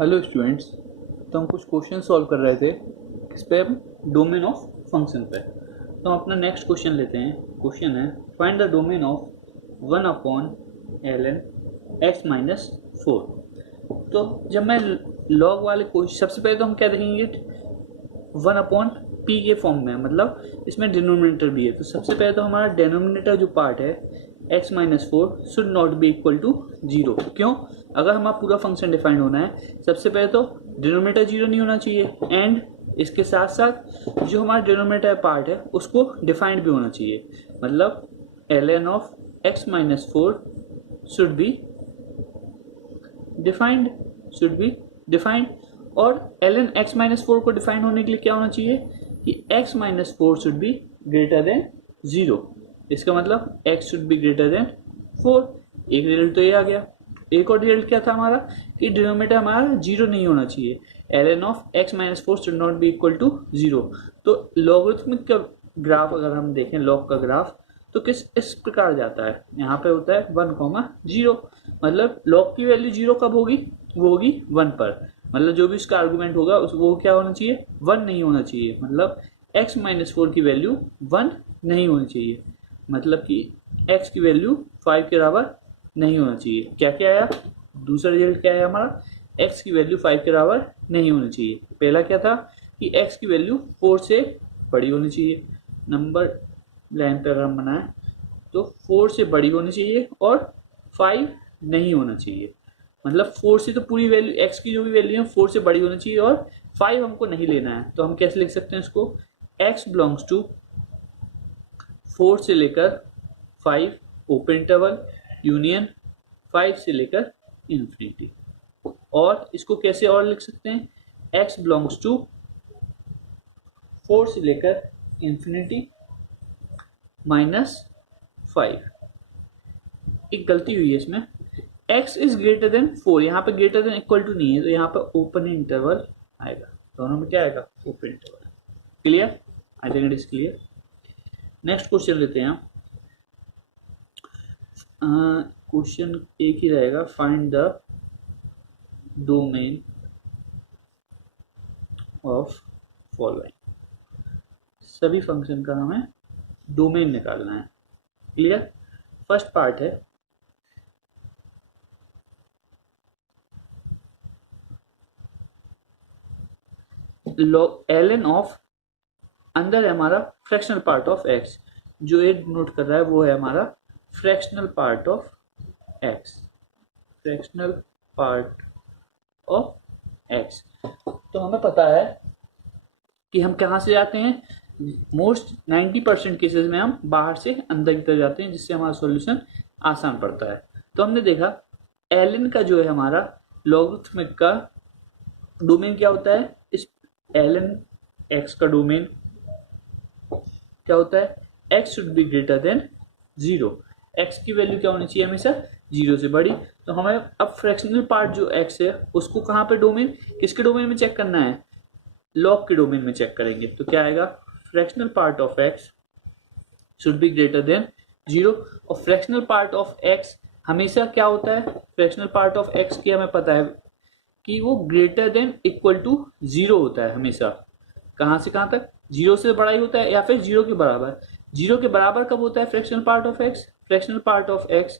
Hello students. तो हम कुछ क्वेश्चन सॉल्व कर रहे थे किस पे, डोमेन ऑफ फंक्शन पे। तो हम अपना नेक्स्ट क्वेश्चन लेते हैं। क्वेश्चन है find the domain of 1/ln x minus 4। तो जब मैं लॉग वाले क्वेश्चन, सबसे पहले तो हम क्या देखेंगे, 1/p के फॉर्म में, मतलब इसमें डिनोमिनेटर भी है। तो सबसे पहले तो हमारा डिनोमिनेटर जो पार्ट है x minus 4 should not be equal to 0। क्यों? अगर हमारा पूरा फंक्शन डिफाइंड होना है, सबसे पहले तो डिनोमिनेटर 0 नहीं होना चाहिए, एंड इसके साथ साथ जो हमारा डिनोमिनेटर पार्ट है उसको डिफाइंड भी होना चाहिए। मतलब ln of x minus 4 should be defined और ln x माइनस 4 को डिफाइन होने के लिए क्या होना चाहिए कि x minus 4 should be greater than 0। इसका मतलब x should be greater then 4। एक रिजल्ट तो ये आ गया। एक और रिजल्ट क्या था हमारा कि डिनोमिनेटर हमारा 0 नहीं होना चाहिए। ln of x minus 4 should not be equal to 0। तो लॉगरिथमिक का ग्राफ अगर हम देखें, लॉग का ग्राफ, तो इस प्रकार जाता है। यहाँ पे होता है 1,0, मतलब लॉग की वैल्यू 0 कब होगी? वो होगी 1 पर। मतलब जो भी उसका आर्गुमेंट होगा वो क्या होना चाहिए? 1 नहीं होना चाहिए। मतलब x माइनस 4 की वैल्यू 1 नहीं होनी चाहिए। मतलब कि x की वैल्यू 5 के बराबर नहीं होना चाहिए। क्या क्या आया? दूसरा रिजल्ट क्या है हमारा? x की वैल्यू 5 के बराबर नहीं होनी चाहिए। पहला क्या था कि x की वैल्यू 4 से बड़ी होनी चाहिए। नंबर लाइन पर हम बनाए तो 4 से बड़ी होनी चाहिए और 5 नहीं होना चाहिए। मतलब 4 से तो पूरी वैल्यू, x की जो भी वैल्यू है 4 से बड़ी होनी चाहिए और 5 हमको नहीं लेना है। तो हम कैसे लिख सकते हैं इसको? x बिलोंग्स टू 4 से लेकर 5 ओपन इंटरवल यूनियन 5 से लेकर इन्फिनिटी। और इसको कैसे और लिख सकते हैं? x बिलोंग्स टू 4 से लेकर इन्फिनिटी माइनस 5। एक गलती हुई है इसमें, x इज ग्रेटर देन 4। यहाँ पे ग्रेटर देन इक्वल टू नहीं है, तो यहाँ पे ओपन इंटरवल आएगा। दोनों में क्या आएगा? Open interval. Clear? I think it is clear. Next question लेते हैं। क्वेश्चन एक ही रहेगा, find the domain of following. सभी फंक्शन का हमें डोमेन निकालना है। क्लियर? फर्स्ट पार्ट है ln ऑफ, अंदर है हमारा फ्रैक्शनल पार्ट ऑफ x। जो ये नोट कर रहा है वो है हमारा fractional part of x। Fractional part of x। तो हमें पता है कि हम कहाँ से जाते हैं, मोस्ट 90% केसेस में हम बाहर से अंदर की तरफ जाते हैं, जिससे हमारा सॉल्यूशन आसान पड़ता है। तो हमने देखा ln का जो है हमारा लॉगरिथमिक का डोमेन क्या होता है। इस ln x का डोमेन क्या होता है? x should be greater than 0। x की वैल्यू क्या होनी चाहिए? हमेशा 0 से बड़ी। तो हमें अब फ्रैक्शनल पार्ट जो x है उसको कहाँ पे डोमेन, किसके डोमेन में चेक करना है? लॉग के डोमेन में चेक करेंगे। तो क्या आएगा? Fractional part of x should be greater than 0। और फ्रैक्शनल पार्ट ऑफ x हमेशा क्या होता है? फ्रैक्शनल पार्ट ऑफ x की हमें पता है कि वो ग्रेटर देन इक्वल टू 0 होता है हमेशा। कहां से कहां तक? 0 से बड़ा ही होता है या फिर 0 के बराबर। 0 के बराबर कब होता है fractional part of x? Fractional part of x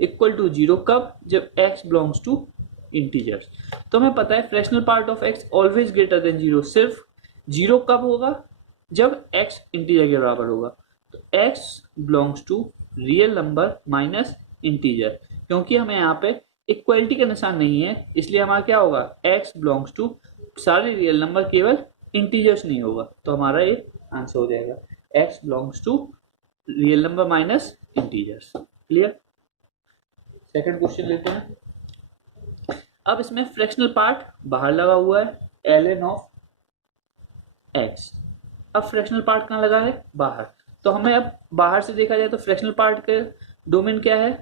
equal to 0 कब? जब x बिलोंग्स टू इंटीजर्स। तो हमें पता है fractional part of x always greater than 0। सिर्फ 0 कब होगा? जब x इंटीजर के बराबर होगा। तो x belongs to real number minus integer. क्योंकि हमें यहाँ पे इक्वलिटी का निशान नहीं है, इसलिए हमारा क्या होगा? x बिलोंग्स टू सारे रियल नंबर, केवल इंटीजर्स नहीं होगा। तो हमारा ये आंसर हो जाएगा x belongs to real number minus integers. Clear? Second question लेते हैं। अब इसमें फ्रैक्शनल पार्ट बाहर लगा हुआ है ln ऑफ x। अब फ्रैक्शनल पार्ट कहाँ लगा है? बाहर। तो हमें अब बाहर से देखा जाए तो फ्रैक्शनल पार्ट का डोमेन क्या है?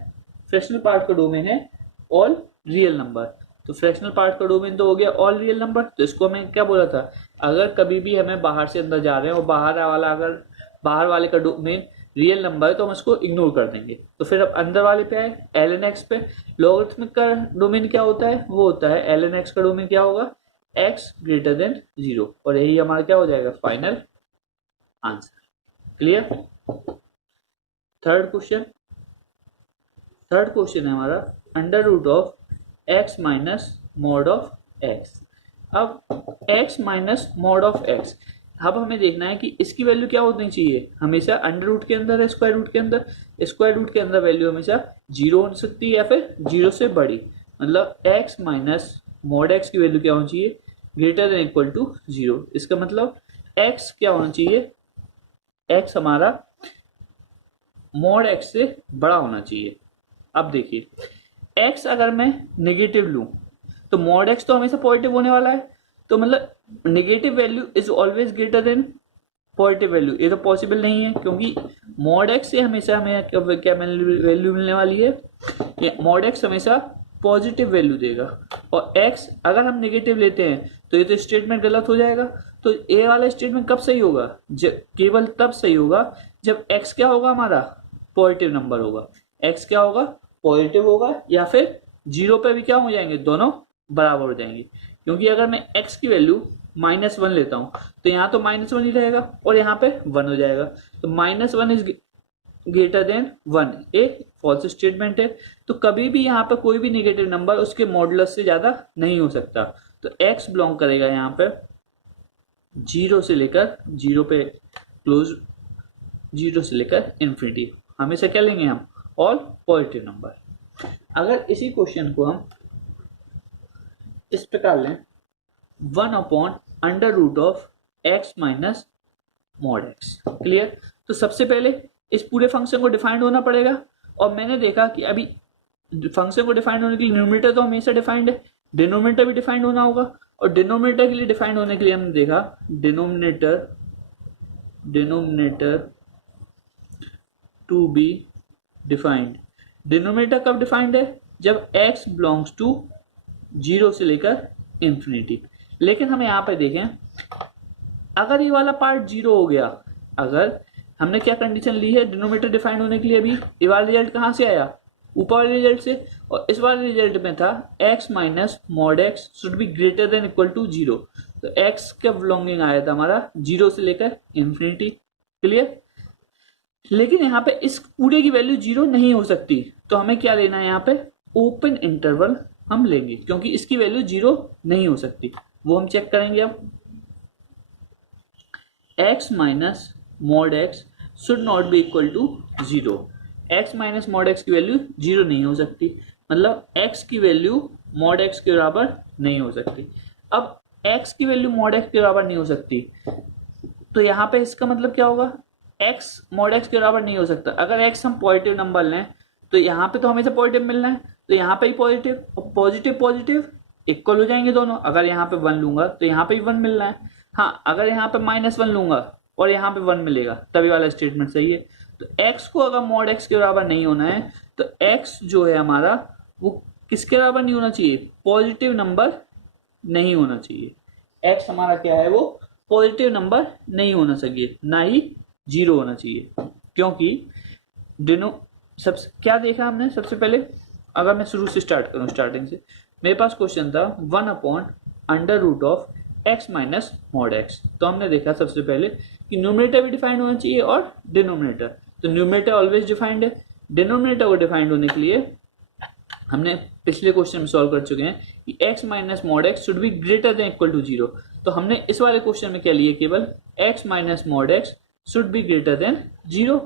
फ्रैक्शनल पार्ट का डोमेन है ऑल रियल नंबर। तो फ्रैक्शनल पार्ट का डोमेन तो हो गया ऑल रियल नंबर। तो इसको हमें क्या बोला था? अगर कभी भी हमें बाहर से अंदर जा रहे हैं और बाहर वाले का डोमेन रियल नंबर है तो हम इसको इग्नोर कर देंगे। तो फिर अब अंदर वाले पे आए ln x पे, लॉगरिथमिक का डोमेन क्या होता है, वो होता है ln x का डोमेन क्या होगा, x ग्रेटर देन 0, और यही हमारा क्या हो जाएगा final answer. Clear. Third question है हमारा under root of x minus mod of x। अब x minus mod of x, अब हमें देखना है कि इसकी वैल्यू क्या होनी चाहिए, हमेशा अंडर रूट के अंदर है, स्क्वायर रूट के अंदर, स्क्वायर रूट के अंदर वैल्यू हमेशा 0 हो सकती है या फिर 0 से बड़ी, मतलब x माइनस मॉड x की वैल्यू क्या होनी चाहिए, ग्रेटर देन इक्वल टू 0। इसका मतलब x क्या होना चाहिए, x हमारा मॉड x से बड़ा होना चाहिए। अब देखिए x अगर मैं नेगेटिव लूं तो मॉड x तो हमेशा पॉजिटिव होने वाला है, तो मतलब negative value is always greater than positive value, ये तो पॉसिबल नहीं है क्योंकि मॉड x से हमेशा हमें क्या वैल्यू मिलने वाली है, मॉड x हमेशा पॉजिटिव वैल्यू देगा, और x अगर हम नेगेटिव लेते हैं तो ये तो स्टेटमेंट गलत हो जाएगा। तो ए वाला स्टेटमेंट कब सही होगा, केवल तब सही होगा जब x क्या होगा हमारा पॉजिटिव नंबर होगा, x क्या होगा पॉजिटिव होगा, या फिर 0 पे भी क्या हो जाएंगे, दोनों बराबर हो जाएंगे। क्योंकि अगर मैं x की वैल्यू -1 लेता हूं तो यहाँ तो -1 ही रहेगा और यहाँ पे 1 हो जाएगा, तो -1 इज ग्रेटर देन 1 एक फॉल्स स्टेटमेंट है। तो कभी भी यहाँ पे कोई भी नेगेटिव नंबर उसके मॉडुलस से ज्यादा नहीं हो सकता, तो x बिलोंग करेगा यहाँ पे 0 से लेकर 0 पे क्लोज, 0 से लेकर इंफिनिटी, हमेशा क्या लेंगे हम, ऑल पॉजिटिव नंबर। अगर इसी क्वेश्चन को हम इस प्रकार लें 1/अंडर root of x minus mod x। Clear. तो सबसे पहले इस पूरे फंक्शन को डिफाइंड होना पड़ेगा, और मैंने देखा कि अभी फंक्शन को डिफाइंड होने के लिए न्यूमरेटर तो हमेशा डिफाइंड है, डिनोमिनेटर भी डिफाइंड होना होगा, और डिनोमिनेटर के लिए डिफाइंड होने के लिए हमने देखा denominator to be defined. Denominator कब डिफाइंड है, जब x बिलोंग्स टू 0 से लेकर इंफिनिटी। लेकिन हम यहाँ पे देखें अगर ये वाला पार्ट 0 हो गया, अगर हमने क्या कंडीशन ली है डिनोमिनेटर डिफाइंड होने के लिए, अभी ये वाला रिजल्ट कहाँ से आया, ऊपर वाले रिजल्ट से, और इस वाले रिजल्ट में था x minus mod x should be greater than equal to 0, तो x का बिलोंगिंग आया था हमारा 0 से लेकर इंफिनिटी। क्लियर। लेकिन यहाँ पे इस पूरे की वैल्यू 0 नहीं हो सकती, तो हमें क्या लेना है, यहाँ पे ओपन इंटरवल हम लेंगे, क्योंकि इसकी वैल्यू 0 नहीं हो सकती, वो हम चेक करेंगे। अब x minus mod x should not be equal to 0, x minus mod x की वैल्यू 0 नहीं हो सकती, मतलब x की वैल्यू मॉड x के बराबर नहीं हो सकती। अब x की वैल्यू मॉड x के बराबर नहीं हो सकती, तो यहाँ पे इसका मतलब क्या होगा, x मॉड x के बराबर नहीं हो सकता। अगर x हम पॉजिटिव नंबर लें तो यहाँ पे तो हमेशा पॉजिटिव मिलना है, तो यहाँ पे ही पॉजिटिव, और पॉजिटिव पॉजिटिव इक्वल हो जाएंगे दोनों। अगर यहाँ पे 1 लूंगा तो यहाँ पे भी 1 मिलना है, हाँ अगर यहाँ पे -1 लूंगा और यहाँ पे 1 मिलेगा तभी वाला स्टेटमेंट सही है। तो x को अगर मॉड x के बराबर नहीं होना है तो x जो है हमारा वो किसके बराबर नहीं होना चाहिए, पॉजिटिव नंबर नहीं होना चाहिए। x हमारा क्या है, वो पॉजिटिव नंबर नहीं होना चाहिए, ना ही 0 होना चाहिए, क्योंकि क्या देखा हमने सबसे पहले, अगर मैं शुरू से स्टार्ट करूं, स्टार्टिंग से मेरे पास क्वेश्चन था 1/अंडर root of x minus mod x। तो हमने देखा सबसे पहले कि न्यूमरेटर भी डिफाइंड होना चाहिए और डिनोमिनेटर, तो न्यूमरेटर ऑलवेज डिफाइंड है। डिनोमिनेटर को डिफाइंड होने के लिए हमने पिछले क्वेश्चन में सॉल्व कर चुके हैं कि x minus mod x should be greater than equal to 0, तो हमने इस वाले क्वेश्चन में क्या लिए, केवल x minus mod x should be greater than 0,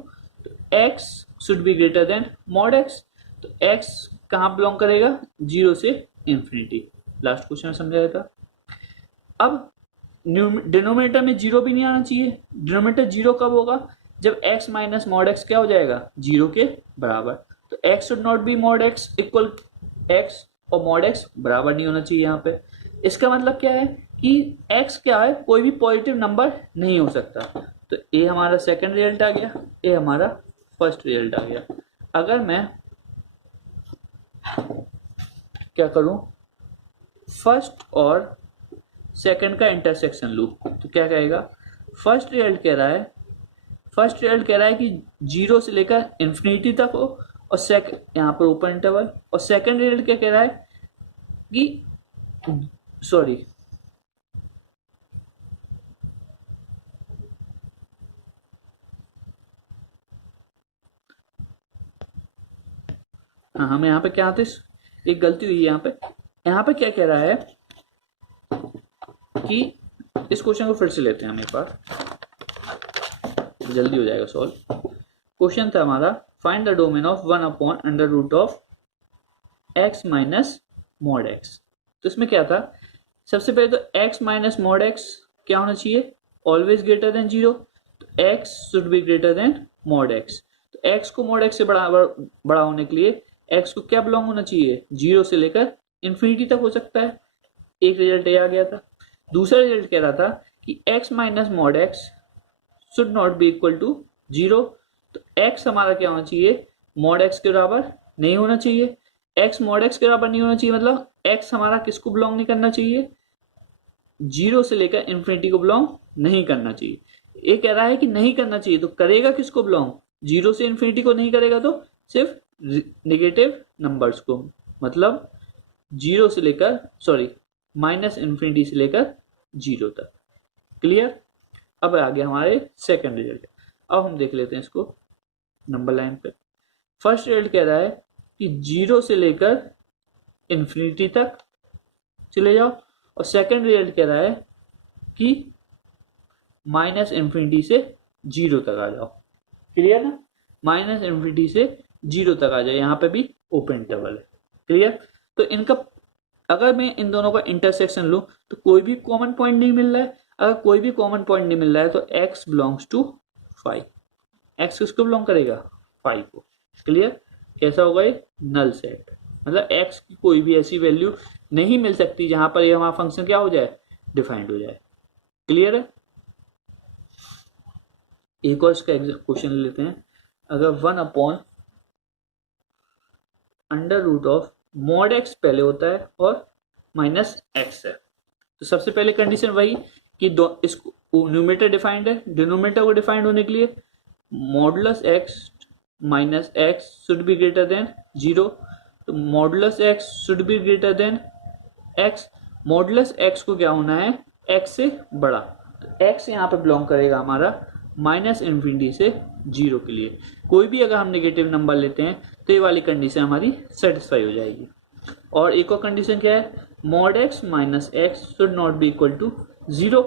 तो x should be greater then mod x, तो x कहाँ बिलोंग करेगा, 0 से इंफिनिटी। लास्ट क्वेश्चन में समझाया था। अब डिनोमिनेटर में 0 भी नहीं आना चाहिए, डिनोमिनेटर 0 कब होगा, जब x माइनस मॉड x क्या हो जाएगा, 0 के बराबर, तो x should not B mod x equal x, और मॉड x बराबर नहीं होना चाहिए यहाँ पे। इसका मतलब क्या है कि x क्या है, कोई भी पॉजिटिव नंबर नहीं हो सकता, तो a हमारा सेकंड रिजल्ट आ गया, a हमारा फर्स्ट रिजल्ट आ गया। अगर मैं क्या करूं, फर्स्ट और सेकंड का इंटरसेक्शन लूं, तो क्या कहेगा, फर्स्ट रिजल्ट कह रहा है फर्स्ट रिजल्ट कह रहा है कि 0 से लेकर इन्फिनिटी तक हो और यहाँ पर ओपन इंटरवल, और सेकंड रिजल्ट क्या कह रहा है कि सॉरी हाँ, हमें यहाँ पे क्या आते, एक गलती हुई है यहाँ पे क्या कह रहा है कि इस क्वेश्चन को फिर से लेते हैं हम एक बार, जल्दी हो जाएगा सॉल्व। क्वेश्चन था हमारा फाइंड द डोमेन ऑफ 1/√ऑफ x माइनस मॉड x। तो इसमें क्या था, सबसे पहले तो x माइनस मॉड x क्या होना चाहिए, ऑलवेज ग्रेटर देन 0, तो x should be greater then mod x। तो x को मॉड x से बड़ा होने के लिए x को क्या बिलोंग होना चाहिए, 0 से लेकर इन्फिनिटी तक हो सकता है। एक रिजल्ट ये आ गया था। दूसरा रिजल्ट कह रहा था कि x minus mod x should not be equal to 0, तो x हमारा क्या होना चाहिए, मॉड x के बराबर नहीं होना चाहिए। x मॉड x के बराबर नहीं होना चाहिए मतलब x हमारा किसको बिलोंग नहीं करना चाहिए, 0 से लेकर इन्फिनिटी को बिलोंग नहीं करना चाहिए। ये कह रहा है कि नहीं करना चाहिए, तो करेगा किसको बिलोंग, 0 से इन्फिनिटी को नहीं करेगा, तो सिर्फ नेगेटिव नंबर्स को, मतलब 0 से लेकर माइनस इन्फिनिटी से लेकर 0 तक। क्लियर। अब आ गया हमारे सेकंड रिजल्ट। अब हम देख लेते हैं इसको नंबर लाइन पे। फर्स्ट रिजल्ट कह रहा है कि 0 से लेकर इन्फिनिटी तक चले जाओ, और सेकंड रिजल्ट कह रहा है कि माइनस इन्फिनिटी से 0 तक आ जाओ। क्लियर ना, माइनस इन्फिनिटी से 0 तक आ जाए, यहाँ पे भी ओपन इंटरवल है। क्लियर। तो इनका अगर मैं इन दोनों का इंटरसेक्शन लूं तो कोई भी कॉमन पॉइंट नहीं मिल रहा है। अगर कोई भी कॉमन पॉइंट नहीं मिल रहा है तो x बिलोंग्स टू 5। x किसको बिलोंग करेगा, 5 को। क्लियर। कैसा होगा ये, नल सेट, मतलब x की कोई भी ऐसी वैल्यू नहीं मिल सकती जहां पर ये हमारा फंक्शन क्या हो जाए, डिफाइंड हो जाए। क्लियर है। एक और इसका क्वेश्चन लेते हैं। अगर 1/√ऑफ मॉड x पहले होता है और माइनस x है, तो सबसे पहले कंडीशन वही कि इसको न्यूमरेटर डिफाइंड है, डिनोमिनेटर को डिफाइंड होने के लिए modulus x minus x should be greater than 0, तो modulus x should be greater then x। Modulus x को क्या होना है, x से बड़ा, तो x यहाँ पे बिलोंग करेगा हमारा माइनस इन्फिनिटी से 0 के लिए। कोई भी अगर हम नेगेटिव नंबर लेते हैं तो ये वाली कंडीशन हमारी सेटिस्फाई हो जाएगी। और एक और कंडीशन क्या है, mod x minus x should not be equal to 0।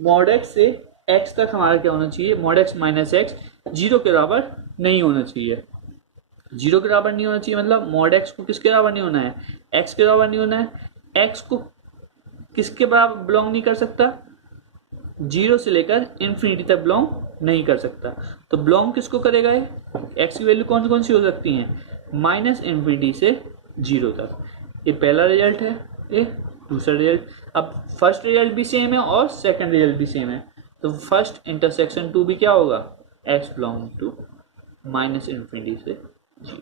Mod x से x तक हमारा क्या होना चाहिए, मॉड x माइनस x 0 के बराबर नहीं होना चाहिए। 0 के बराबर नहीं होना चाहिए मतलब मॉड x को किसके बराबर नहीं होना है, x के बराबर नहीं होना है। x को किसके बराबर बिलोंग नहीं कर सकता, 0 से लेकर इन्फिनिटी तक बिलोंग नहीं कर सकता। तो बिलोंग किसको करेगा ये, x की वैल्यू कौन सी हो सकती है, माइनस इन्फिनिटी से 0 तक। ये पहला रिजल्ट है, ये दूसरा रिजल्ट। अब फर्स्ट रिजल्ट भी सेम है और सेकंड रिजल्ट भी सेम है, तो फर्स्ट इंटरसेक्शन 2 भी क्या होगा, x belong to minus infinity से 0।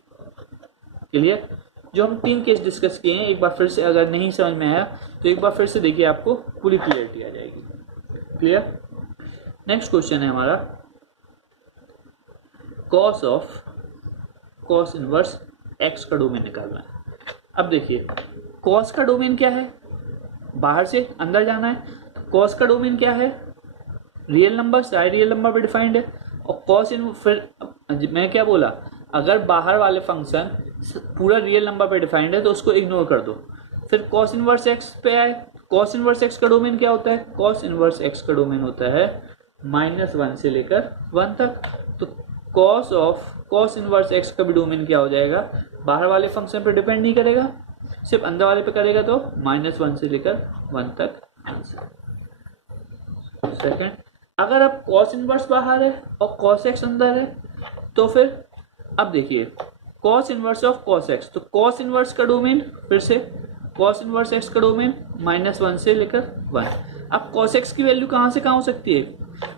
क्लियर। जो हम 3 केस डिस्कस किए हैं, एक बार फिर से अगर नहीं समझ में आया तो एक बार फिर से देखिए, आपको पूरी क्लियरिटी आ जाएगी। क्लियर। नेक्स्ट क्वेश्चन है हमारा कॉस इनवर्स x का डोमेन निकालना है। अब देखिए कॉस का डोमेन क्या है, बाहर से अंदर जाना है, तो कॉस का डोमेन क्या है, रियल नंबर, सारे रियल नंबर पे डिफाइंड है। और कॉस इन फिर मैं क्या बोला, अगर बाहर वाले फंक्शन पूरा रियल नंबर पे डिफाइंड है तो उसको इग्नोर कर दो। फिर कॉस इनवर्स x पे आए, कॉस इनवर्स x का डोमेन क्या होता है, कॉस इनवर्स x का डोमेन होता है -1 से लेकर 1 तक। तो कॉस इनवर्स x का भी डोमेन क्या हो जाएगा, बाहर वाले फंक्शन पे डिपेंड नहीं करेगा, सिर्फ अंदर वाले पे करेगा, तो -1 से लेकर 1 तक आंसर। सेकंड, अगर अब कॉस इनवर्स बाहर है और कॉस x अंदर है, तो फिर अब देखिए cos inverse of cos x, तो कॉस इनवर्स का डोमेन फिर से कॉस इनवर्स x का डोमेन -1 से लेकर 1। अब कॉस x की वैल्यू कहाँ से कहाँ हो सकती है,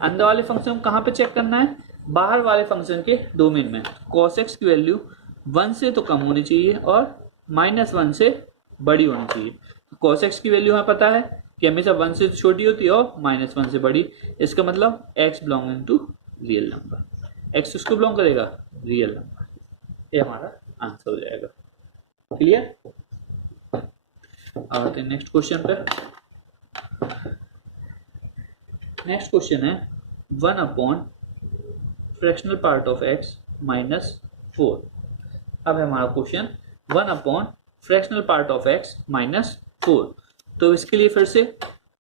अंदर वाले फंक्शन को कहाँ पे चेक करना है, बाहर वाले फंक्शन के डोमेन में। कॉस x की वैल्यू 1 से तो कम होनी चाहिए और -1 से बड़ी होनी चाहिए। तो कॉस x की वैल्यू हमें पता है कि हमेशा 1 से छोटी होती है और -1 से बड़ी। इसका मतलब x belonging to real number. X किसको बिलोंग करेगा, रियल नंबर। ये हमारा आंसर हो जाएगा। क्लियर। आते हैं नेक्स्ट क्वेश्चन पे। नेक्स्ट क्वेश्चन है 1 upon fractional part of x minus 4। अब है हमारा question 1 upon fractional part of x minus 4। तो इसके लिए फिर से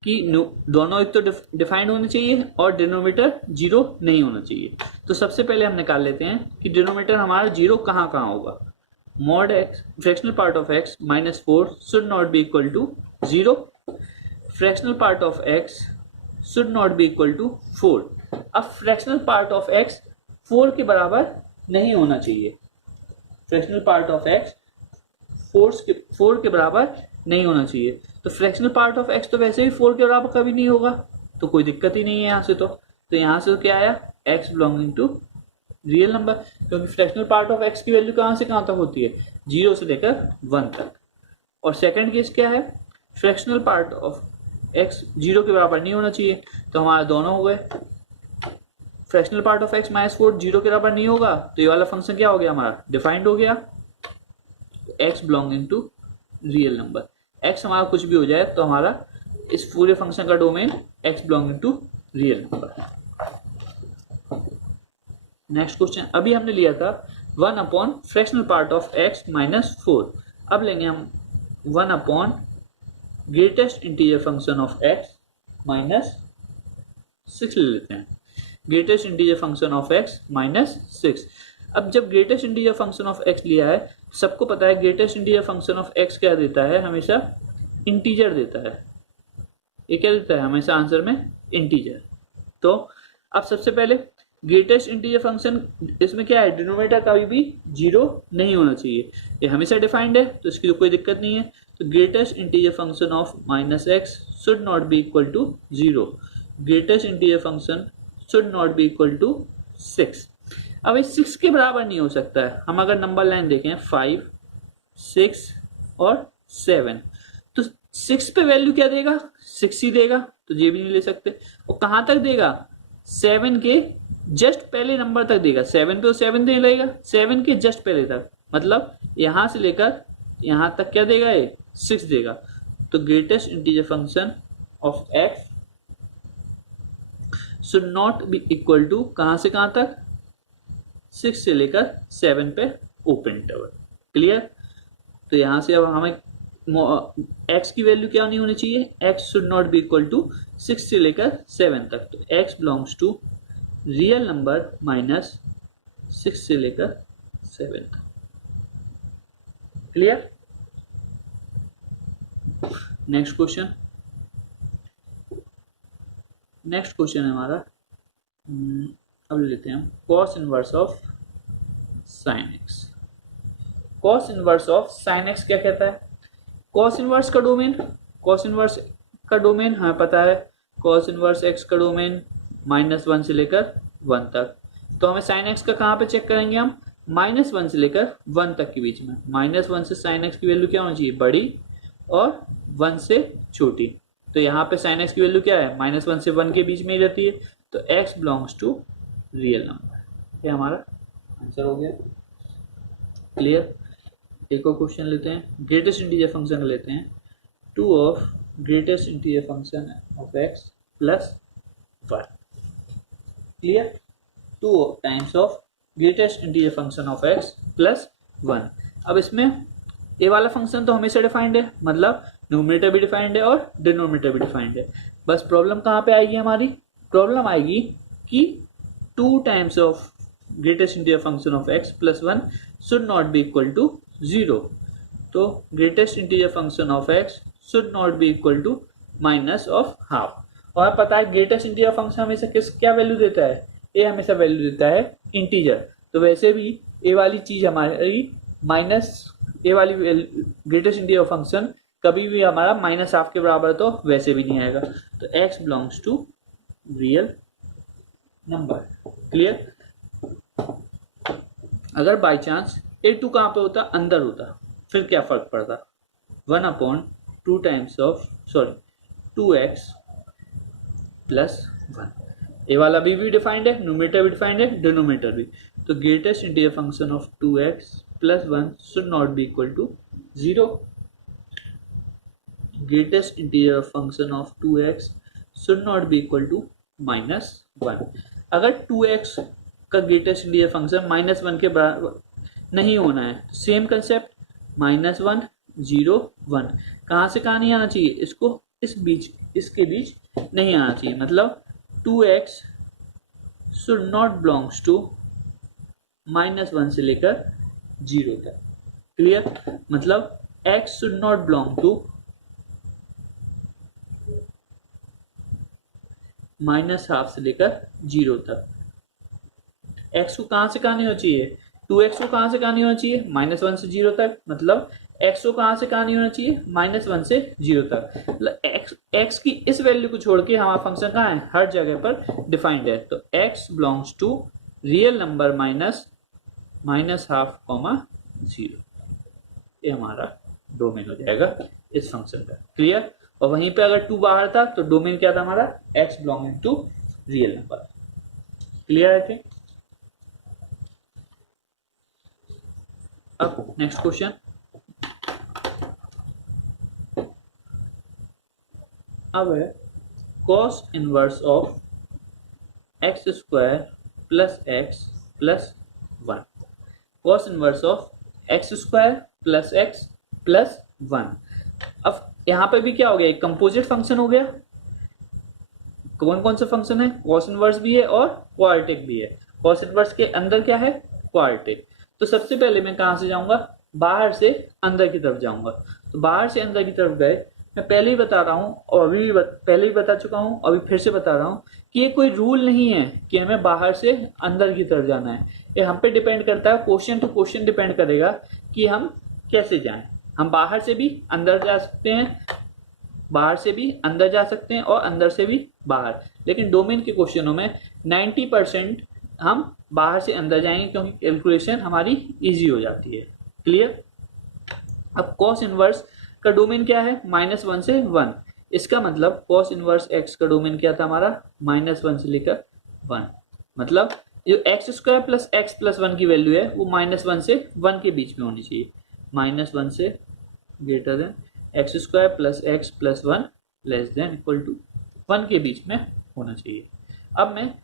कि दोनों एक तो डिफाइंड होने चाहिए और डिनोमिनेटर 0 नहीं होना चाहिए। तो सबसे पहले हम निकाल लेते हैं कि डिनोमिनेटर हमारा 0 कहाँ कहाँ होगा। Mod x fractional part of x minus 4 should not be equal to 0। Fractional part of x should not be equal to 4। अब फ्रैक्शनल पार्ट ऑफ x 4 के बराबर नहीं होना चाहिए। फ्रैक्शनल पार्ट ऑफ x 4 के बराबर नहीं होना चाहिए। तो फ्रैक्शनल पार्ट ऑफ x तो वैसे भी 4 के बराबर कभी नहीं होगा, तो कोई दिक्कत ही नहीं है यहाँ से। तो यहाँ से तो क्या आया, x belonging to real number, क्योंकि फ्रैक्शनल पार्ट ऑफ x की वैल्यू कहाँ से कहाँ तक होती है, 0 से लेकर 1 तक। और सेकंड केस क्या है, फ्रैक्शनल पार्ट ऑफ x 0 के बराबर नहीं होना चाहिए। तो हमारा दोनों हो गए। Fractional part of x minus 4 0 के बराबर नहीं होगा, तो ये वाला फंक्शन क्या हो गया, हमारा डिफाइंड हो गया। x belonging to real number, x हमारा कुछ भी हो जाए तो हमारा इस पूरे फंक्शन का domain x belonging to real number. Next question अभी हमने लिया था 1 upon fractional part of x minus 4। अब लेंगे हम 1 upon greatest integer function of x minus 6 ले लेते हैं। Greatest integer function of x minus 6। अब जब greatest integer function of x लिया है, सबको पता है greatest integer function of x क्या देता है, हमेशा इंटीजर देता है। ये क्या देता है, हमेशा आंसर में इंटीजर। तो अब सबसे पहले ग्रेटेस्ट इंटीजर फंक्शन, इसमें क्या है, डिनोमिनेटर कभी भी 0 नहीं होना चाहिए। ये हमेशा डिफाइंड है, तो इसकी तो कोई दिक्कत नहीं है। तो greatest integer function of minus x should not be equal to 0। Greatest integer function should not be equal to 6। अब इस 6 के बराबर नहीं हो सकता है। हम अगर नंबर लाइन देखें 5, 6 और 7, तो 6 पे वैल्यू क्या देगा, 6 ही देगा, तो ये भी नहीं ले सकते। और कहाँ तक देगा, 7 के जस्ट पहले नंबर तक देगा। 7 पे तो 7 दे लेगा, 7 के जस्ट पहले तक, मतलब यहां से लेकर यहां तक क्या देगा, ये 6 देगा। तो greatest integer function of x should not be equal to कहां से कहां तक, 6 से लेकर 7 पे ओपन इंटरवल। क्लियर। तो यहां से अब हमें x की वैल्यू क्या नहीं होनी चाहिए, x should not be equal to 6 से लेकर 7 तक। तो x belongs to real number minus 6 से लेकर 7 तक। Clear. Next question, next question है हमारा, अब लेते हैं हम cos inverse of sin x। cos inverse of sin x क्या कहता है, cos इनवर्स का डोमेन, cos इनवर्स का डोमेन हमें पता है, cos इनवर्स x का डोमेन -1 से लेकर 1 तक। तो हमें sin x का कहाँ पे चेक करेंगे हम, -1 से लेकर 1 तक के बीच में। -1 से sin x की वैल्यू क्या होनी चाहिए, बड़ी, और 1 से छोटी। तो यहाँ पे sin x की वैल्यू क्या है, -1 से 1 के बीच में ही रहती है। तो x belongs to real number. ये हमारा आंसर हो गया। क्लियर। एक और क्वेश्चन लेते हैं, ग्रेटेस्ट इंटीजर फंक्शन लेते हैं 2 of greatest integer function of x plus 1। Clear. 2 times of greatest integer function of x plus 1। अब इसमें ये वाला फंक्शन तो हमेशा डिफाइंड है, मतलब न्यूमरेटर भी डिफाइंड है और डिनोमिनेटर भी डिफाइंड है। बस प्रॉब्लम कहाँ पे आएगी हमारी, प्रॉब्लम आएगी कि 2 times of greatest integer function of x plus 1 should not be equal to 0। तो greatest integer function of x should not be equal to minus of half. और पता है ग्रेटेस्ट इंटीजर फंक्शन हमेशा क्या वैल्यू देता है, ये हमेशा वैल्यू देता है इंटीजर। तो वैसे भी ये वाली चीज हमारी माइनस, ये वाली ग्रेटेस्ट इंटीजर फंक्शन कभी भी हमारा -हाफ के बराबर तो वैसे भी नहीं आएगा। तो x belongs to real number. Clear. अगर बाई चांस a2 कहाँ पे होता, अंदर होता, फिर क्या फर्क पड़ता, 1/2 टाइम्स ऑफ 2x प्लस 1। ए वाला भी डिफाइंड है, न्यूमरेटर भी डिफाइंड है, डिनोमिनेटर भी। तो greatest integer function of 2x + 1 should not be equal to 0। Greatest integer function of 2x should not be equal to -1। अगर 2x का ग्रेटेस्ट इंटीजर फंक्शन -1 के बराबर नहीं होना है, सेम कंसेप्ट, -1 0 1 कहाँ से कहाँ नहीं आना चाहिए, इसको इसके बीच नहीं आना चाहिए। मतलब 2x should not belongs to -1 से लेकर 0 तक। क्लियर? मतलब x should not belong to -12 से लेकर 0 तक। x को कहां से कहां नहीं होना चाहिए, 2x को कहां से कहां नहीं होना चाहिए, -1 से 0 तक। मतलब x को कहां से कहां नहीं होना चाहिए, -1 से 0 तक। मतलब x की इस वैल्यू को छोड़ के हमारा फंक्शन कहाँ है, हर जगह पर डिफाइंड है। तो x belongs to real number -12,0। ये हमारा डोमेन हो जाएगा इस फंक्शन का। क्लियर? और वहीं पे अगर 2 बाहर था तो डोमेन क्या था हमारा, x belonging to real number. Clear है? ठीक। अब नेक्स्ट क्वेश्चन, अब है cos inverse of x² + x + 1। cos inverse of x² + x + 1। अब यहां पे भी क्या हो गया, एक कंपोजिट फंक्शन हो गया। कौन कौन सा फंक्शन है, cos इनवर्स भी है और क्वाड्रेटिक भी है। cos इनवर्स के अंदर क्या है, क्वाड्रेटिक। तो सबसे पहले मैं कहां से जाऊंगा, बाहर से अंदर की तरफ जाऊंगा। तो बाहर से अंदर की तरफ गए, मैं पहले ही बता रहा हूं और अभी भी पहले ही बता चुका हूं, अभी फिर से बता रहा हूं कि ये कोई रूल नहीं है कि हमें बाहर से अंदर की तरफ जाना है। ये हम पे डिपेंड करता है, क्वेश्चन टू क्वेश्चन डिपेंड करेगा कि हम कैसे जाएं। हम बाहर से भी अंदर जा सकते हैं, बाहर से भी अंदर जा सकते हैं और अंदर से भी बाहर। लेकिन डोमेन के क्वेश्चनों में 90% हम बाहर से अंदर जाएंगे क्योंकि कैलकुलेशन हमारी इजी हो जाती है। क्लियर? अब cos इनवर्स का डोमेन क्या है, -1 से 1। इसका मतलब cos इनवर्स x का डोमेन क्या था हमारा, -1 से लेकर 1। मतलब जो x² + x + 1 की वैल्यू है वो -1 से 1 के बीच में होनी चाहिए। -1 से greater than x² + x + 1 less than equal to 1 के बीच में होना चाहिए। अब मैं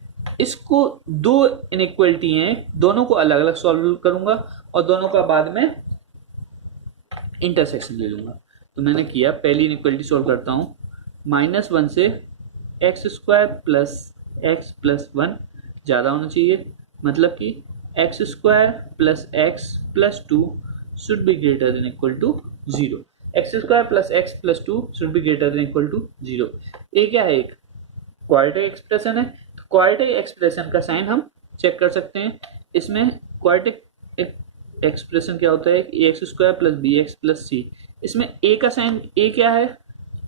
इसको दो इनइक्वलिटी हैं, दोनों को अलग अलग सॉल्व करूंगा और दोनों का बाद में इंटरसेक्शन ले लूंगा। तो मैंने किया, पहली इनइक्वलिटी सॉल्व करता हूं। -1 से x² + x + 1 ज्यादा होना चाहिए। मतलब कि x² + x + 2 should be greater than equal to 0। x² + x + 2 should be greater than equal to 0। ये क्या है, एक क्वाड्रेटिक एक्सप्रेशन है। तो क्वाड्रेटिक एक्सप्रेशन का साइन हम चेक कर सकते हैं। इसमें क्वाड्रेटिक एक्सप्रेशन क्या होता है, ax² + bx + c। इसमें a का साइन a क्या है,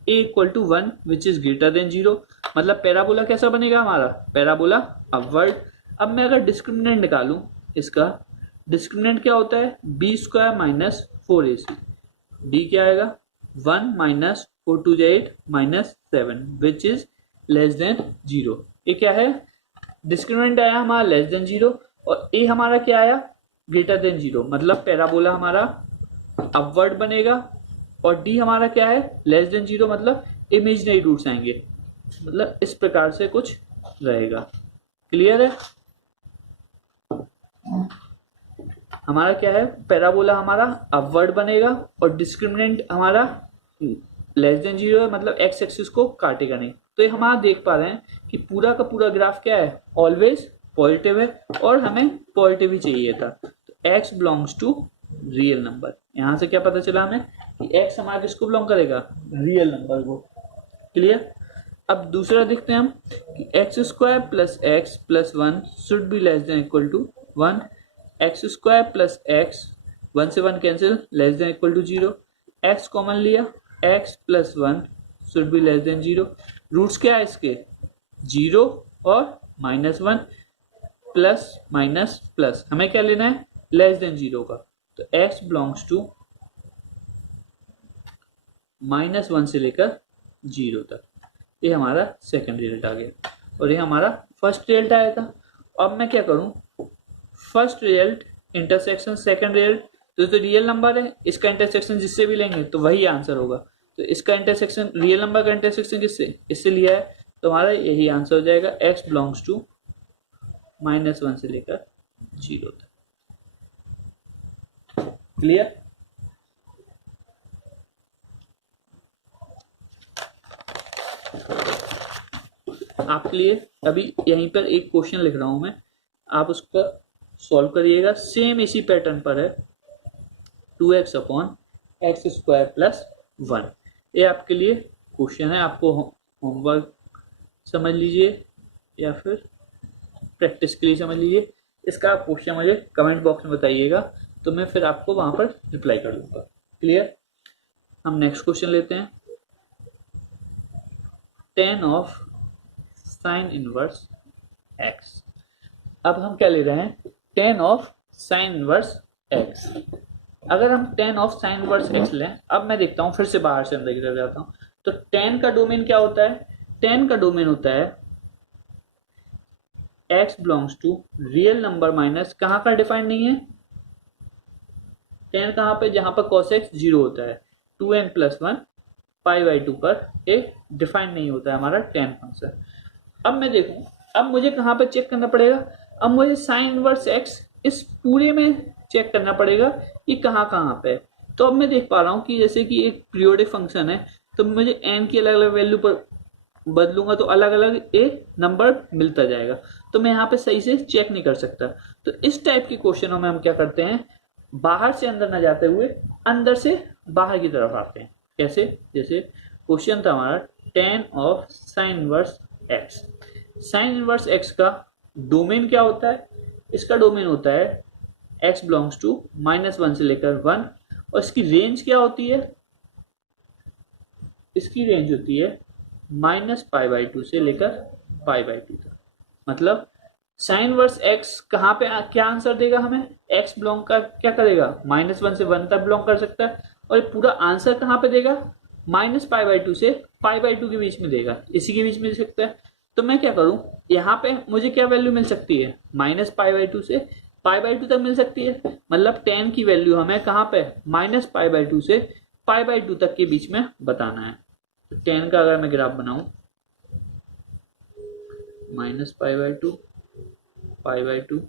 a = 1 which is greater than 0। मतलब पैराबोला कैसा बनेगा हमारा, पैराबोला अपवर्ड। अब मैं अगर डिस्क्रिमिनेंट निकालूं, इसका डिस्क्रिमिनेंट क्या होता है, b² - 4ac। d क्या आएगा, 1 - 4 2 8 -7 विच इज लेस देन 0। ये क्या है, डिस्क्रिमिनेंट आया हमारा लेस देन 0 और a हमारा क्या आया, ग्रेटर देन 0। मतलब पैराबोला हमारा अपवर्ड बनेगा और d हमारा क्या है, लेस देन 0। मतलब इमेजिनरी रूट्स आएंगे। मतलब इस प्रकार से कुछ रहेगा। क्लियर है? हमारा क्या है, पैराबोला हमारा अपवर्ड बनेगा और डिस्क्रिमिनेंट हमारा लेस देन 0 है। मतलब एक्स एक्सिस को काटेगा नहीं। तो ये हम यहाँ देख पा रहे हैं कि पूरा का पूरा ग्राफ क्या है, ऑलवेज पॉजिटिव है और हमें पॉजिटिव ही चाहिए था। तो x belongs to real number. यहां से क्या पता चला हमें कि x हमारा किसको बिलोंग करेगा, रियल नंबर को। क्लियर? अब दूसरा देखते हैं हम कि x² + x + 1 should be less than equal to 1। x² + x 1 से 1 cancel, less than equal to 0। x common लिया, x + 1 should be less than 0। Roots क्या है इसके, 0 और -1 प्लस माइनस प्लस। हमें क्या लेना है, लेस देन 0 का। तो x बिलोंग्स टू -1 से लेकर 0 तक। ये हमारा सेकंड रिजल्ट आ गया। और ये हमारा फर्स्ट रिजल्ट आया था। अब मैं क्या करूं, first result intersection second result, तो रियल नंबर है, इसका इंटरसेक्शन जिससे भी लेंगे तो वही आंसर होगा। तो इसका इंटरसेक्शन, रियल नंबर का इंटरसेक्शन किससे, इससे लिया है, तो हमारा यही आंसर हो जाएगा, x बिलोंग्स टू -1 से लेकर 0 तक। क्लियर? आपके लिए अभी यहीं पर एक क्वेश्चन लिख रहा हूं मैं, आप उसका सॉल्व करिएगा। सेम इसी पैटर्न पर है, 2x upon x square plus 1। ये आपके लिए क्वेश्चन है, आपको होमवर्क समझ लीजिए या फिर प्रैक्टिस के लिए समझ लीजिए। इसका आप क्वेश्चन मुझे कमेंट बॉक्स में बताइएगा, तो मैं फिर आपको वहां पर रिप्लाई कर दूंगा। क्लियर? हम नेक्स्ट क्वेश्चन लेते हैं। tan of sine inverse x। अब हम क्या ले रहे हैं, tan of sine inverse x। अगर हम tan of sine inverse x लें, अब मैं देखता हूं, फिर से बाहर से अंदर की तरफ जाता हूं, तो tan का डोमेन क्या होता है, tan का डोमेन होता है x belongs to real number minus, कहां का डिफाइंड नहीं है, tan कहां पे, जहां पर cos x 0 होता है, 2n+1 π/2 पर एक डिफाइंड नहीं होता है हमारा tan फंक्शन। अब मैं देखूं, अब मुझे कहां पर चेक करना पड़ेगा, अब मुझे साइन इनवर्स x इस पूरे में चेक करना पड़ेगा कि कहां कहां पे। तो अब मैं देख पा रहा हूं कि जैसे कि एक पीरियोडिक फंक्शन है, तो मुझे n की अलग अलग वैल्यू पर बदलूंगा तो अलग अलग एक नंबर मिलता जाएगा, तो मैं यहाँ पे सही से चेक नहीं कर सकता। तो इस टाइप के क्वेश्चनों में हम क्या करते हैं, बाहर से अंदर न जाते हुए अंदर से बाहर की तरफ आते हैं। कैसे? जैसे क्वेश्चन था हमारा tan of sine inverse x। Sign inverse x का डोमेन क्या होता है, इसका डोमेन होता है x बिलोंग्स टू -1 से लेकर 1, और इसकी रेंज क्या होती है, इसकी रेंज होती है -π/2 से लेकर π/2 तक। मतलब साइन इनवर्स x कहाँ पे क्या आंसर देगा हमें, x बिलोंग का क्या करेगा, -1 से 1 तक बिलोंग कर सकता है, और ये पूरा आंसर कहाँ पे देगा, -π/2 से π/2 के बीच में देगा, इसी के बीच में दे सकता है। तो मैं क्या करूं, यहाँ पे मुझे क्या वैल्यू मिल सकती है, -π/2 से π/2 तक मिल सकती है, मतलब tan की वैल्यू हमें कहाँ पे, -π/2 से π/2 तक के बीच में बताना है। तो tan का अगर मैं ग्राफ बनाऊं, -π/2 π/2,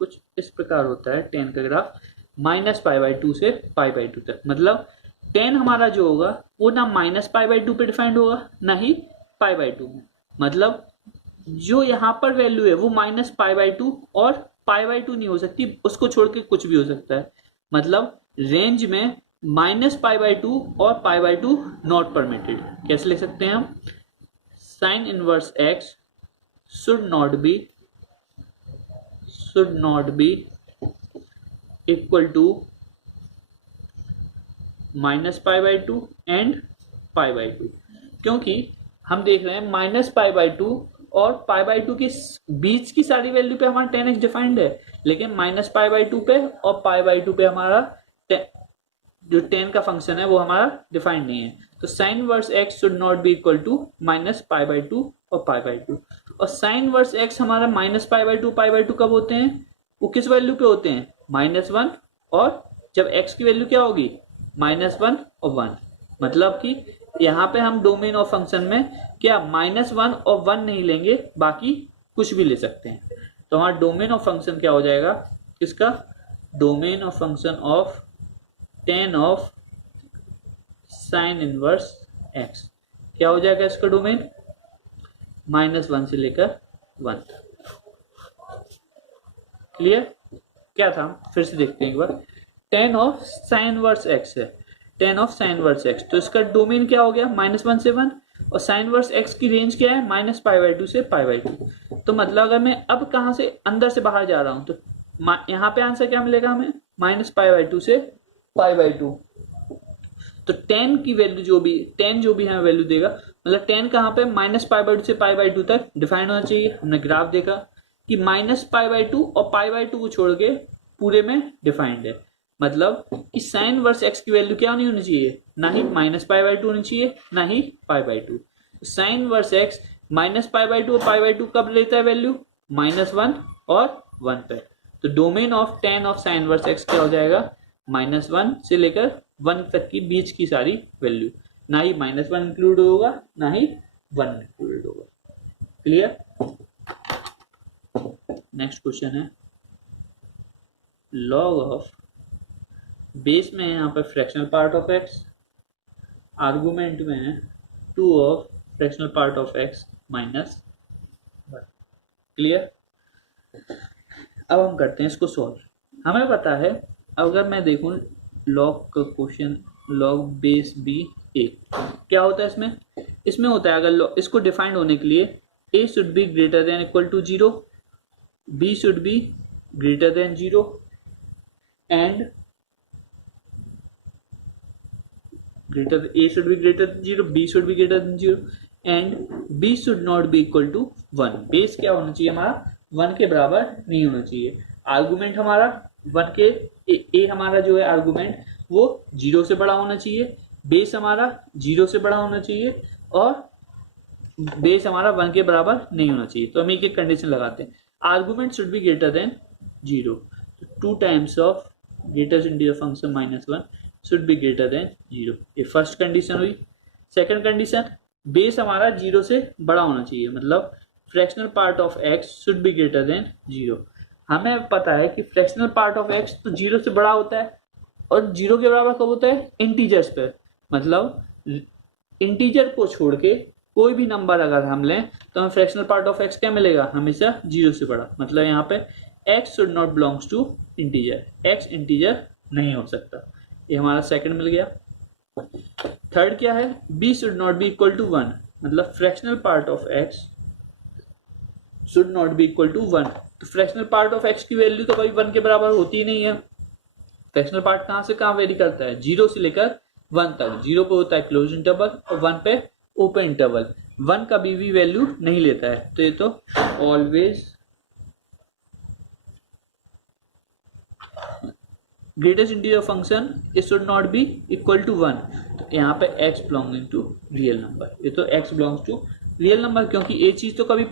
कुछ इस प्रकार होता है tan का ग्राफ, -π/2 से π/2 तक। मतलब tan हमारा जो होगा वो ना -π/2 पे डिफाइंड होगा ना ही π/2 में, मतलब जो यहाँ पर वैल्यू है वो -π/2 और π/2 नहीं हो सकती, उसको छोड़ के कुछ भी हो सकता है। मतलब रेंज में -π/2 और π/2 नॉट परमिटेड। कैसे लिख सकते हैं हम, sine inverse x should not be equal to -π/2 and π/2, क्योंकि हम देख रहे हैं -π/2 और π/2 के बीच की सारी वैल्यू पे हमारा tan x डिफाइंड है, लेकिन -π/2 पे और π/2 पे हमारा जो tan का फंक्शन है वो हमारा डिफाइंड नहीं है। तो sine inverse x should not be equal to -π/2 और π/2, और साइन इनवर्स x हमारा -π/2 π/2 कब होते हैं, वो किस वैल्यू पे होते हैं, -1, और जब x की वैल्यू क्या होगी, -1 और 1। मतलब कि यहाँ पे हम डोमेन ऑफ फंक्शन में क्या -1 और 1 नहीं लेंगे, बाकी कुछ भी ले सकते हैं। तो हमारा डोमेन ऑफ फंक्शन क्या हो जाएगा, किसका, domain of function of tan of sine inverse x क्या हो जाएगा, इसका डोमेन -1 से लेकर 1 तक। क्लियर? क्या था, फिर से देखते हैं एक बार। tan of sine inverse x है, tan of sine inverse x, तो इसका डोमेन क्या हो गया, -1 से 1, और साइन इनवर्स x की रेंज क्या है, -π/2 से π/2। तो मतलब अगर मैं अब कहां से अंदर से बाहर जा रहा हूं, तो यहाँ पे आंसर क्या मिलेगा हमें, -π/2 से π/2। तो tan की वैल्यू जो भी हमें वैल्यू देगा, मतलब tan कहाँ पे, -π/2 से π/2 तक डिफाइन होना चाहिए। हमने ग्राफ देखा कि -π/2 और π/2 को छोड़ के पूरे में डिफाइंड है। मतलब कि साइन वर्स एक्स की वैल्यू क्या नहीं होनी चाहिए, ना ही माइनस पाई बाई टू होनी चाहिए ना ही pi by two. Sine verse x minus pi by two और पाई बाई टू कब लेता है वैल्यू, -1 और 1 पे। तो domain of tan of sine verse x क्या हो जाएगा, -1 से लेकर 1 तक की बीच की सारी वैल्यू, ना ही -1 इंक्लूड होगा ना ही 1 इंक्लूड होगा। क्लियर। नेक्स्ट क्वेश्चन है लॉग ऑफ, बेस में है यहाँ पर fractional part of x, argument में है 2 of fractional part of x -1। Clear. अब हम करते हैं इसको सॉल्व। हमें पता है, अगर मैं देखूं लॉग का क्वेश्चन, लॉग बेस बी ए क्या होता है इसमें, इसमें होता है अगर इसको डिफाइंड होने के लिए a should be greater than equal to 0, b should be greater than 0 and a should be greater than 0, b should be greater than 0 and b should not be equal to 1। Base क्या होना चाहिए हमारा, 1 के बराबर नहीं होना चाहिए। Argument हमारा 1 के a हमारा जो है आर्गुमेंट वो 0 से बड़ा होना चाहिए, बेस हमारा 0 से बड़ा होना चाहिए और बेस हमारा 1 के बराबर नहीं होना चाहिए। तो हम एक कंडीशन लगाते हैं, argument should be greater than 0, 2 times of greatest integer function -1 should be greater than 0। ये फर्स्ट कंडीशन हुई। सेकंड कंडीशन, बेस हमारा 0 से बड़ा होना चाहिए, मतलब fractional part of x should be greater than 0। हमें पता है कि फ्रैक्शनल पार्ट ऑफ एक्स तो 0 से बड़ा होता है और 0 के बराबर कब होता है, इंटीजर्स पे। मतलब इंटीजर को छोड़ के कोई भी नंबर अगर हम लें तो हमें फ्रैक्शनल पार्ट ऑफ एक्स क्या मिलेगा, हमेशा 0 से बड़ा। मतलब यहाँ पे x should not belongs to integer, x integer नहीं हो सकता। ये हमारा सेकंड मिल गया। थर्ड क्या है, b should not be equal to 1, मतलब fractional part of x should not be equal to 1। तो फ्रैक्शनल पार्ट ऑफ x की वैल्यू तो कभी 1 के बराबर होती ही नहीं है। फ्रैक्शनल पार्ट कहां से कहां वेरी करता है, 0 से लेकर 1 तक। 0 पे होता है क्लोज इंटरवल और 1 पे ओपन इंटरवल। 1 कभी भी वैल्यू नहीं लेता है, तो ये तो always greatest integer function it should not be equal to 1। तो यहाँ पे x belonging to real number, ये तो x belongs to real number, क्योंकि ये चीज तो कभी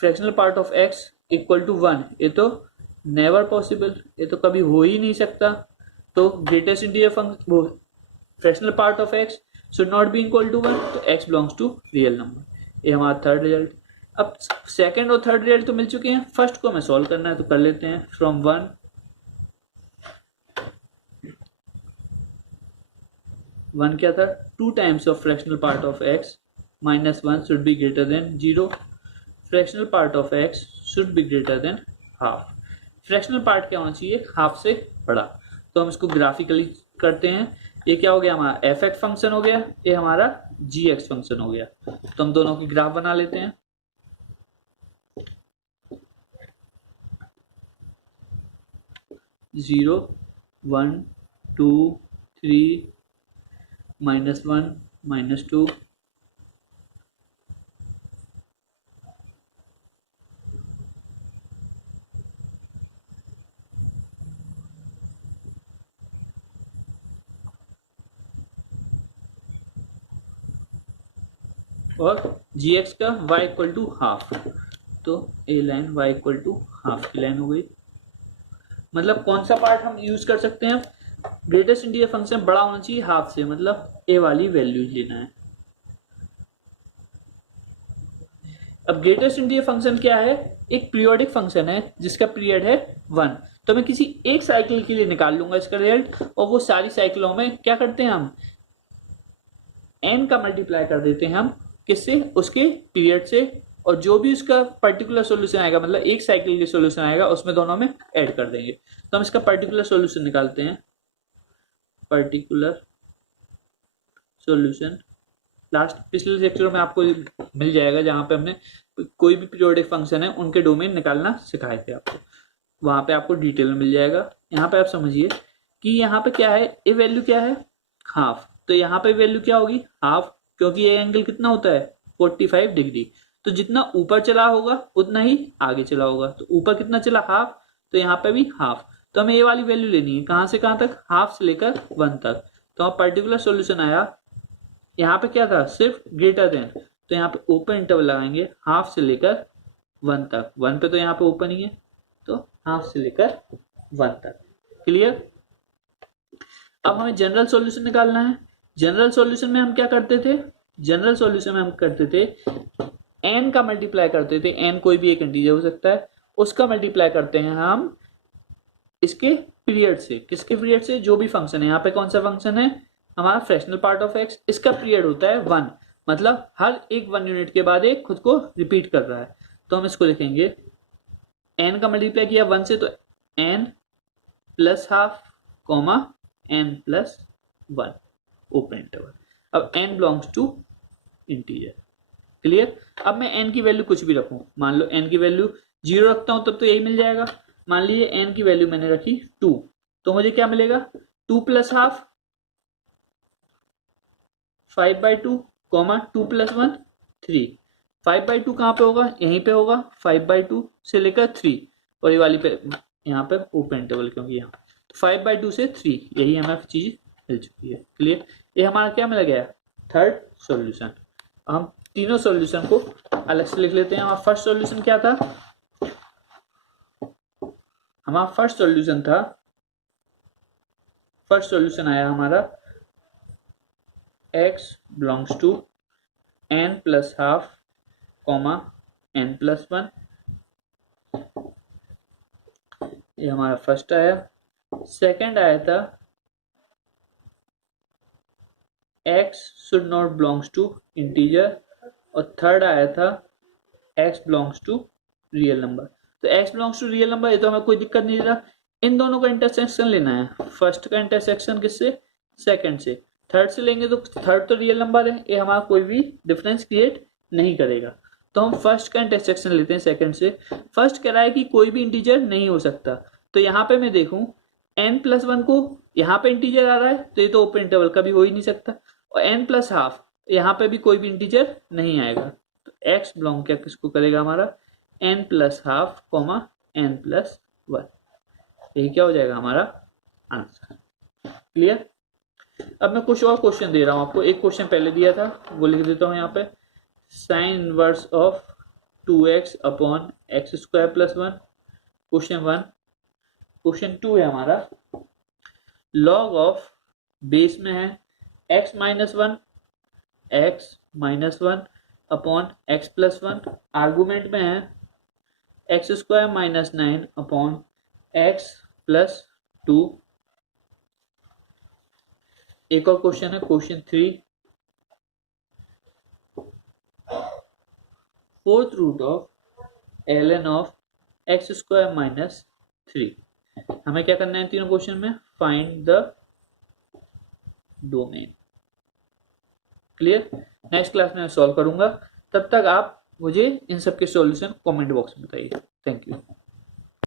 fractional part of x equal to 1 ये तो नेवर पॉसिबल, ये तो कभी हो ही नहीं सकता। तो greatest integer function fractional part of x should not be equal to 1, तो x belongs to real number. ये हमारा थर्ड रिजल्ट। अब सेकंड और थर्ड रिजल्ट तो मिल चुके हैं, फर्स्ट को हमें सॉल्व करना है तो कर लेते हैं। फ्रॉम 1 क्या था, 2 times of fractional part of x -1 should be greater than 0, fractional part of x should be greater than half. Fractional part क्या होना चाहिए, हाफ से बड़ा। तो हम इसको ग्राफिकली करते हैं। ये क्या हो गया, हमारा एफ एक्स फंक्शन हो गया, ये हमारा जी एक्स फंक्शन हो गया। तो हम दोनों की ग्राफ बना लेते हैं। जीरो 1 2 3 -1 -2 और जी एक्स का y इक्वल टू हाफ। तो a line y equal to half की लाइन हो गई। मतलब कौन सा पार्ट हम यूज कर सकते हैं, ग्रेटेस्ट इंटीजर फंक्शन बड़ा होना चाहिए हाफ से, मतलब ए वाली वैल्यू लेना है। अब ग्रेटेस्ट इंटीजर फंक्शन क्या है, एक पीरियोडिक फंक्शन है जिसका पीरियड है 1। तो मैं किसी एक साइकिल के लिए निकाल लूंगा इसका रिजल्ट, और वो सारी साइकिलों में क्या करते हैं हम n का मल्टीप्लाई कर देते हैं हम किससे, उसके पीरियड से, और जो भी उसका पर्टिकुलर सॉल्यूशन आएगा, मतलब एक साइकिल के सॉल्यूशन आएगा उसमें दोनों में ऐड कर देंगे। तो हम इसका पर्टिकुलर सॉल्यूशन निकालते हैं। पर्टिकुलर सॉल्यूशन लास्ट पिछले लेक्चर में आपको मिल जाएगा, जहां पे हमने कोई भी पीरियोडिक फंक्शन है उनके डोमेन निकालना सिखाए थे आपको, वहां पे आपको डिटेल में मिल जाएगा। यहाँ पे आप समझिए कि यहाँ पे क्या है, ये वैल्यू क्या है हाफ, तो यहाँ पे वैल्यू क्या होगी हाफ, क्योंकि ये एंगल कितना होता है 45 डिग्री। तो जितना ऊपर चला होगा उतना ही आगे चला होगा, तो ऊपर कितना चला हाफ, तो यहाँ पे भी हाफ। तो हमें ये वाली वैल्यू लेनी है, कहां से कहां तक, हाफ से लेकर 1 तक। तो हम पर्टिकुलर सॉल्यूशन आया, यहाँ पे क्या था, सिर्फ ग्रेटर देन, तो यहाँ पे ओपन इंटरवल लगाएंगे हाफ से लेकर 1 तक। 1 पे तो यहाँ पे ओपन ही है, तो हाफ से लेकर 1 तक। क्लियर। अब हमें जनरल सॉल्यूशन निकालना है। जनरल सॉल्यूशन में हम क्या करते थे, जनरल सॉल्यूशन में हम करते थे n का मल्टीप्लाई करते थे, n कोई भी एक इंटीजर हो सकता है, उसका मल्टीप्लाई करते हैं हम इसके पीरियड से। किसके पीरियड से, जो भी फंक्शन है, यहाँ पे कौन सा फंक्शन है हमारा फ्रैक्शनल पार्ट ऑफ x, इसका पीरियड होता है 1, मतलब हर एक 1 यूनिट के बाद एक खुद को रिपीट कर रहा है। तो हम इसको लिखेंगे n का मल्टीप्लाई किया 1 से, तो n plus half comma n plus 1 open interval. अब n belongs to integer. Clear. अब मैं n की वैल्यू कुछ भी रखूं, मान लो n की वैल्यू 0 रखता हूं तब तो यही मिल जाएगा। मान लीजिए n की वैल्यू मैंने रखी 2, तो मुझे क्या मिलेगा, 2 प्लस हाफ 5/2 कॉमा 2 प्लस 1 3। 5/2 कहाँ पे होगा, यहीं पे होगा, 5/2 से लेकर 3, और ये वाली पे यहाँ पे ओपन इंटरवल, क्योंकि यहाँ 5/2 से 3, यही हमें चीज मिल चुकी है। क्लियर। ये हमारा क्या मिल गया, थर्ड सॉल्यूशन। हम तीनों सॉल्यूशन को अलग से लिख लेते हैं। हमारा फर्स्ट सॉल्यूशन क्या था, हमारा फर्स्ट सॉल्यूशन था, फर्स्ट सॉल्यूशन आया हमारा x belongs to n plus half comma n plus 1, ये हमारा फर्स्ट आया। सेकंड आया था x should not belongs to integer, और थर्ड आया था x belongs to real number. तो x belongs to real number, ये तो हमें कोई दिक्कत नहीं दे रहा। इन दोनों का इंटरसेक्शन लेना है, फर्स्ट का इंटरसेक्शन किससे, सेकंड से। थर्ड से लेंगे तो थर्ड तो रियल नंबर है, ये हमारा कोई भी डिफरेंस क्रिएट नहीं करेगा। तो हम फर्स्ट का इंटरसेक्शन लेते हैं सेकंड से। फर्स्ट कह रहा है कि कोई भी इंटीजर नहीं हो सकता, तो यहाँ पे मैं देखूं n प्लस 1 को, यहाँ पे इंटीजर आ रहा है तो ये तो ओपन इंटरवल कभी हो ही नहीं सकता, और n प्लस हाफ यहाँ पे भी कोई भी इंटीजर नहीं आएगा। तो x बिलोंग क्या किसको करेगा, हमारा n plus half comma n plus 1, यही क्या हो जाएगा हमारा आंसर। क्लियर। अब मैं कुछ और क्वेश्चन दे रहा हूं आपको। एक क्वेश्चन पहले दिया था, वो लिख देता हूं यहाँ पे, sine inverse of 2x upon x square plus 1, question 1। Question 2 है हमारा, लॉग ऑफ बेस में है x minus 1 upon x plus 1, argument में है x square minus 9 upon x plus 2। एक और क्वेश्चन है, question 3, fourth root of ln of x square minus 3। हमें क्या करना है तीनों क्वेश्चन में, find the domain. Clear. Next class में मैं सॉल्व करूंगा, तब तक आप मुझे इन सब के सॉल्यूशन कमेंट बॉक्स में बताइए। Thank you.